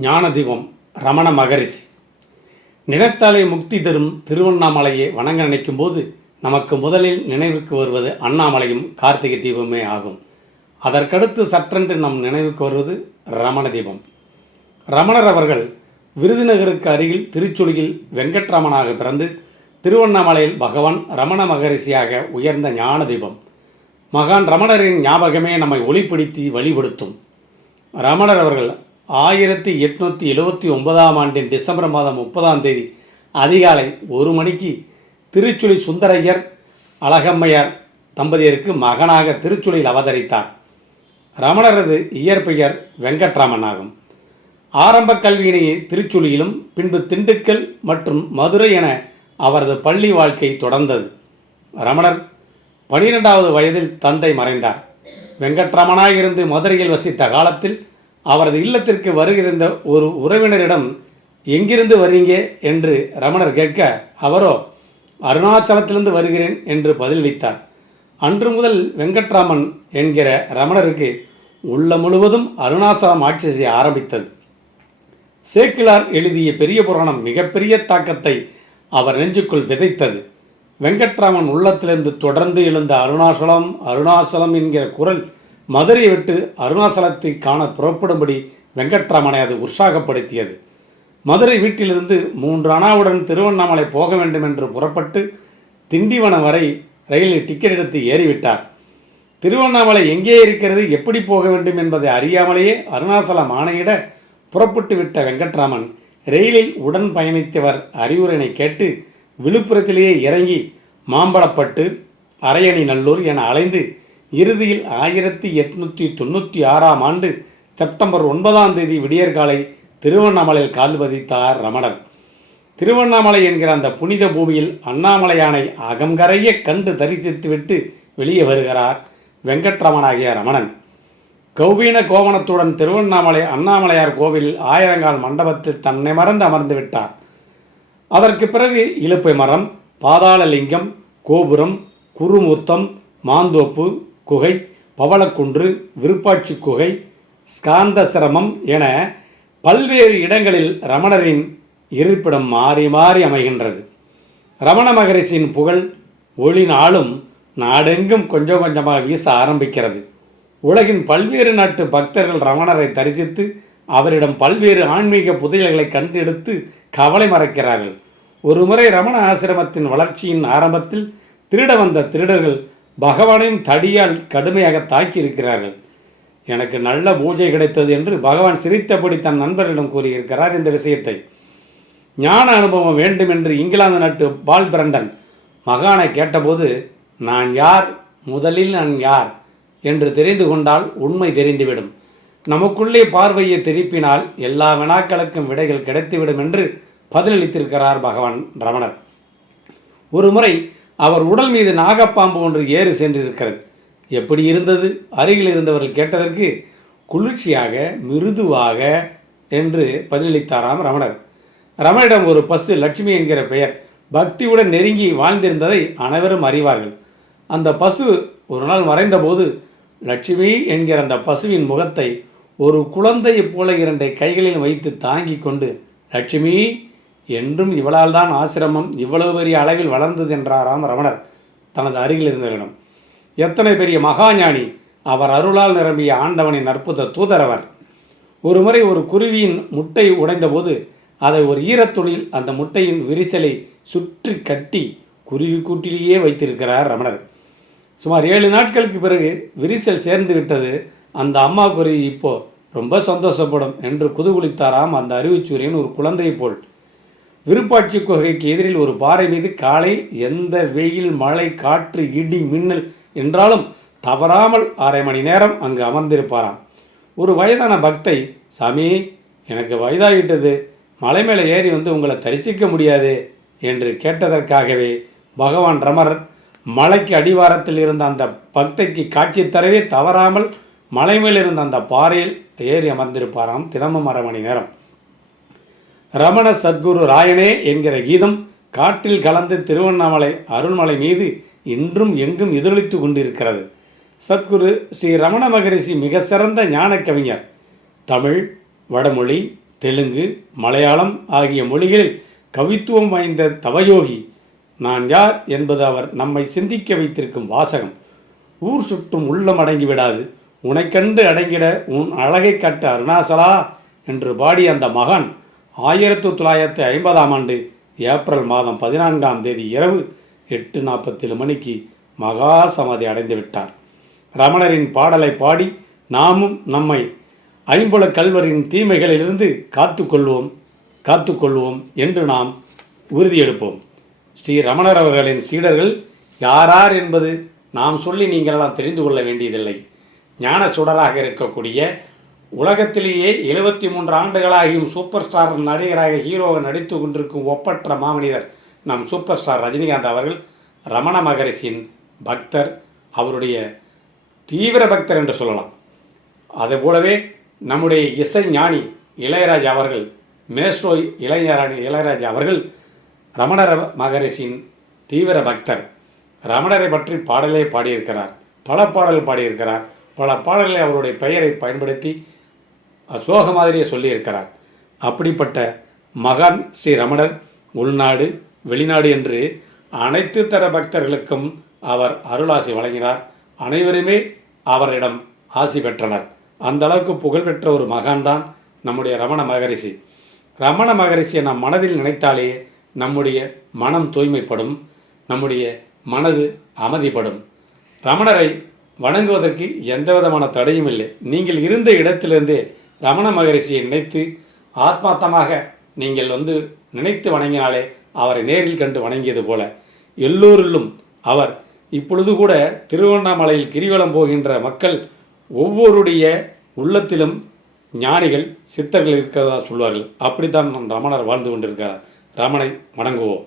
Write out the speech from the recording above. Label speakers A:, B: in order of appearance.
A: ஞானதீபம் ரமண மகரிஷி. நிலத்தாலே முக்தி தரும் திருவண்ணாமலையை வணங்க நினைக்கும் போது நமக்கு முதலில் நினைவுக்கு வருவது அண்ணாமலையும் கார்த்திகை தீபமே ஆகும். அதற்கடுத்து சற்றென்று நம் நினைவுக்கு வருவது ரமண தீபம். ரமணர் அவர்கள் விருதுநகருக்கு அருகில் திருச்சுழியில் வெங்கட்ரமணாக பிறந்து திருவண்ணாமலையில் பகவான் ரமண மகரிஷியாக உயர்ந்த ஞான தீபம். மகான் ரமணரின் ஞாபகமே நம்மை ஒளிப்படுத்தி வழிபடுத்தும். ரமணர் அவர்கள் ஆயிரத்தி எட்நூற்றி எழுபத்தி ஒன்பதாம் ஆண்டின் டிசம்பர் மாதம் முப்பதாம் தேதி அதிகாலை ஒரு மணிக்கு திருச்சுழி சுந்தரையர் அழகம்மையார் தம்பதியருக்கு மகனாக திருச்சுழியில் அவதரித்தார். ரமணரது இயற்பெயர் வெங்கட்ராமன் ஆகும். ஆரம்ப கல்வியினை திருச்சுழியிலும் பின்பு திண்டுக்கல் மற்றும் மதுரை என அவரது பள்ளி வாழ்க்கை தொடர்ந்தது. ரமணர் பனிரெண்டாவது வயதில் தந்தை மறைந்தார். வெங்கட்ராமனாக இருந்து மதுரையில் வசித்த காலத்தில் அவரது இல்லத்திற்கு வருகிறந்த ஒரு உறவினரிடம் எங்கிருந்து வரீங்க என்று ரமணர் கேட்க அவரோ அருணாச்சலத்திலிருந்து வருகிறேன் என்று பதிலளித்தார். அன்று முதல் வெங்கட்ராமன் என்கிற ரமணருக்கு உள்ள முழுவதும் அருணாச்சலம் ஆட்சி செய்ய ஆரம்பித்தது. சேக்கிலார் எழுதிய பெரிய புராணம் மிகப்பெரிய தாக்கத்தை அவர் நெஞ்சுக்குள் விதைத்தது. வெங்கட்ராமன் உள்ளத்திலிருந்து தொடர்ந்து எழுந்த அருணாச்சலம் அருணாச்சலம் என்கிற குரல் மதுரையை விட்டு அருணாச்சலத்தை காண புறப்படும்படி வெங்கட்ராமனை அது உற்சாகப்படுத்தியது. மதுரை வீட்டிலிருந்து மூன்று அணாவுடன் திருவண்ணாமலை போக வேண்டும் என்று புறப்பட்டு திண்டிவனம் வரை ரயிலில் டிக்கெட் எடுத்து ஏறிவிட்டார். திருவண்ணாமலை எங்கே இருக்கிறது எப்படி போக வேண்டும் என்பதை அறியாமலேயே அருணாச்சலம் ஆணையிட புறப்பட்டு விட்ட வெங்கட்ராமன் ரயிலில் உடன் பயணித்தவர் அறிவுரையினை கேட்டு விழுப்புரத்திலேயே இறங்கி மாம்பழப்பட்டு அரையணி நல்லூர் என அலைந்து இறுதியில் ஆயிரத்தி எட்நூற்றி தொண்ணூற்றி ஆறாம் ஆண்டு செப்டம்பர் ஒன்பதாம் தேதி விடியற்காலை திருவண்ணாமலையில் கால் பதித்தார் ரமணர். திருவண்ணாமலை என்கிற அந்த புனித பூமியில் அண்ணாமலையானை அகங்கரைய கண்டு தரிசித்துவிட்டு வெளியே வருகிறார் வெங்கட்ரமணாகிய ரமணன். கௌபீன கோவணத்துடன் திருவண்ணாமலை அண்ணாமலையார் கோவிலில் ஆயிரங்கால் மண்டபத்தில் தன்னை மறந்து அமர்ந்து விட்டார். அதற்கு பிறகு இலுப்பை மரம் பாதாளலிங்கம் கோபுரம் குருமுத்தம் மாந்தோப்பு குகை பவளக்குன்று விருப்பாட்சி குகை ஸ்காந்த சிரமம் என பல்வேறு இடங்களில் ரமணரின் இருப்பிடம் மாறி மாறி அமைகின்றது. ரமண மகரிஷியின் புகழ் ஒளி நாளும் நாடெங்கும் கொஞ்சம் கொஞ்சமாக வீச ஆரம்பிக்கிறது. உலகின் பல்வேறு நாட்டு பக்தர்கள் ரமணரை தரிசித்து அவரிடம் பல்வேறு ஆன்மீக புதையல்களை கண்டெடுத்து கவலை மறைக்கிறார்கள். ஒருமுறை ரமண ஆசிரமத்தின் வளர்ச்சியின் ஆரம்பத்தில் திருட வந்த திருடர்கள் பகவானின் தடியால் கடுமையாக தாக்கியிருக்கிறார்கள். எனக்கு நல்ல பூஜை கிடைத்தது என்று பகவான் சிரித்தபடி தன் நண்பரிடம் கூறியிருக்கிறார் இந்த விஷயத்தை. ஞான அனுபவம் வேண்டும் என்று இங்கிலாந்து நாட்டு பால் பிரண்டன் மகானை கேட்டபோது நான் யார்? முதலில் நான் யார்? என்று தெரிந்து கொண்டால் உண்மை தெரிந்துவிடும். நமக்குள்ளே பார்வையை திருப்பினால் எல்லா வினாக்களுக்கும் விடைகள் கிடைத்துவிடும் என்று பதிலளித்திருக்கிறார் பகவான் ரமணர். ஒரு முறை அவர் உடல் மீது நாகப்பாம்பு ஒன்று ஏறு சென்றிருக்கிறது. எப்படி இருந்தது? அருகில் இருந்தவர்கள் கேட்டதற்கு குளிர்ச்சியாக மிருதுவாக என்று பதிலளித்தாராம் ரமணர். ரமணிடம் ஒரு பசு லட்சுமி என்கிற பெயர். பக்தியுடன் நெருங்கி வாழ்ந்திருந்ததை அனைவரும் அறிவார்கள். அந்த பசு ஒரு நாள் மறைந்தபோது லட்சுமி என்கிற அந்த பசுவின் முகத்தை ஒரு குழந்தையைப் போல இரண்டை கைகளில் வைத்து தாங்கி கொண்டு லட்சுமி என்றும் இவளால் தான் ஆசிரமம் இவ்வளவு பெரிய அளவில் வளர்ந்தது என்றாராம் ரமணர் தனது அருகில் இருந்தவரிடம் எத்தனை பெரிய மகாஞானி அவர் அருளால் நிரம்பிய ஆண்டவனின் அற்புத தூதரவர் ஒருமுறை ஒரு குருவியின் முட்டை உடைந்தபோது அதை ஒரு ஈரத்துணியில் அந்த முட்டையின் விரிசலை சுற்றி கட்டி குருவி கூட்டிலேயே வைத்திருக்கிறார் ரமணர். சுமார் ஏழு நாட்களுக்கு பிறகு விரிசல் சேர்ந்து விட்டது. அந்த அம்மா குருவி இப்போ ரொம்ப சந்தோஷப்படும் என்று குதுகுளித்தாராம் அந்த அறிவுச்சூரியன் ஒரு குழந்தையைப் போல். விருப்பாட்சி குகைக்கு எதிரில் ஒரு பாறை மீது காலை எந்த வெயில் மழை காற்று இடி மின்னல் என்றாலும் தவறாமல் அரை மணி நேரம் அங்கு அமர்ந்திருப்பாராம். ஒரு வயதான பக்தை சாமி எனக்கு வயதாகிட்டது மலை மேலே ஏறி வந்து உங்களை தரிசிக்க முடியாது என்று கேட்டதற்காகவே பகவான் ரமர் மலைக்கு அடிவாரத்தில் இருந்த அந்த பக்தைக்கு காட்சி தரவே தவறாமல் மலை மேல் இருந்த அந்த பாறையில் ஏறி அமர்ந்திருப்பாராம் தினமும் அரை மணி நேரம். ரமண சத்குரு ராயனே என்கிற கீதம் காற்றில் கலந்து திருவண்ணாமலை அருள்மலை மீது இன்றும் எங்கும் எதிரொலித்து கொண்டிருக்கிறது. சத்குரு ஸ்ரீ ரமண மகரிஷி மிக சிறந்த ஞான கவிஞர். தமிழ் வடமொழி தெலுங்கு மலையாளம் ஆகிய மொழிகளில் கவித்துவம் வாய்ந்த தவயோகி. நான் யார் என்பது அவர் நம்மை சிந்திக்க வைத்திருக்கும் வாசகம். ஊர் சுற்றும் உள்ளம் அடங்கி விடாது. உனைக்கண்டு அடங்கிட உன் அழகை கட்ட அருணாசலா என்று பாடிய அந்த மகான் ஆயிரத்து தொள்ளாயிரத்து ஐம்பதாம் ஆண்டு ஏப்ரல் மாதம் பதினான்காம் தேதி இரவு எட்டு நாற்பத்தேழு மணிக்கு மகா சமாதி அடைந்து விட்டார். ரமணரின் பாடலை பாடி நாமும் நம்மை ஐம்புல கல்வரின் தீமைகளிலிருந்து காத்துக்கொள்வோம் காத்துக்கொள்வோம் என்று நாம் உறுதியெடுப்போம். ஸ்ரீ ரமணர் அவர்களின் சீடர்கள் யாரார் என்பது நாம் சொல்லி நீங்களெல்லாம் தெரிந்து கொள்ள வேண்டியதில்லை. ஞான சுடராக இருக்கக்கூடிய உலகத்திலேயே எழுபத்தி மூன்று ஆண்டுகளாகியும் சூப்பர் ஸ்டார் நடிகராக ஹீரோவை நடித்து கொண்டிருக்கும் ஒப்பற்ற மாமனிதர் நம் சூப்பர் ஸ்டார் ரஜினிகாந்த் அவர்கள் ரமண மகரிஷியின் பக்தர் அவருடைய தீவிர பக்தர் என்று சொல்லலாம். அதுபோலவே நம்முடைய இசை ஞானி இளையராஜா அவர்கள் மேஸ்ரோ இளைஞராணி இளையராஜா அவர்கள் ரமண மகரிஷியின் தீவிர பக்தர். ரமணரை பற்றி பாடலே பாடியிருக்கிறார். பல பாடல் பாடியிருக்கிறார். பல பாடல்களை அவருடைய பெயரை பயன்படுத்தி அசோக மாதிரியே சொல்லியிருக்கிறார். அப்படிப்பட்ட மகான் ஸ்ரீ ரமணர் உள்நாடு வெளிநாடு என்று அனைத்து தர பக்தர்களுக்கும் அவர் அருளாசி வழங்கினார். அனைவருமே அவரிடம் ஆசி பெற்றனர். அந்த அளவுக்கு புகழ்பெற்ற ஒரு மகான்தான் நம்முடைய ரமண மகரிஷி. ரமண மகரிஷியை நம் மனதில் நினைத்தாலே நம்முடைய மனம் தூய்மைப்படும் நம்முடைய மனது அமைதிப்படும். ரமணரை வணங்குவதற்கு எந்த விதமான தடையும் இல்லை. நீங்கள் இருந்த இடத்திலிருந்தே ரமண மகரிஷியை நினைத்து ஆத்மார்த்தமாக நீங்கள் வந்து நினைத்து வணங்கினாலே அவரை நேரில் கண்டு வணங்கியது போல. எல்லோரிலும் அவர் இப்பொழுது கூட திருவண்ணாமலையில் கிரிவலம் போகின்ற மக்கள் ஒவ்வொருடைய உள்ளத்திலும் ஞானிகள் சித்தர்கள் இருக்கிறதா சொல்வார்கள். அப்படித்தான் நம் ரமணர் வாழ்ந்து கொண்டிருக்கிறார். ரமணை வணங்குவோம்.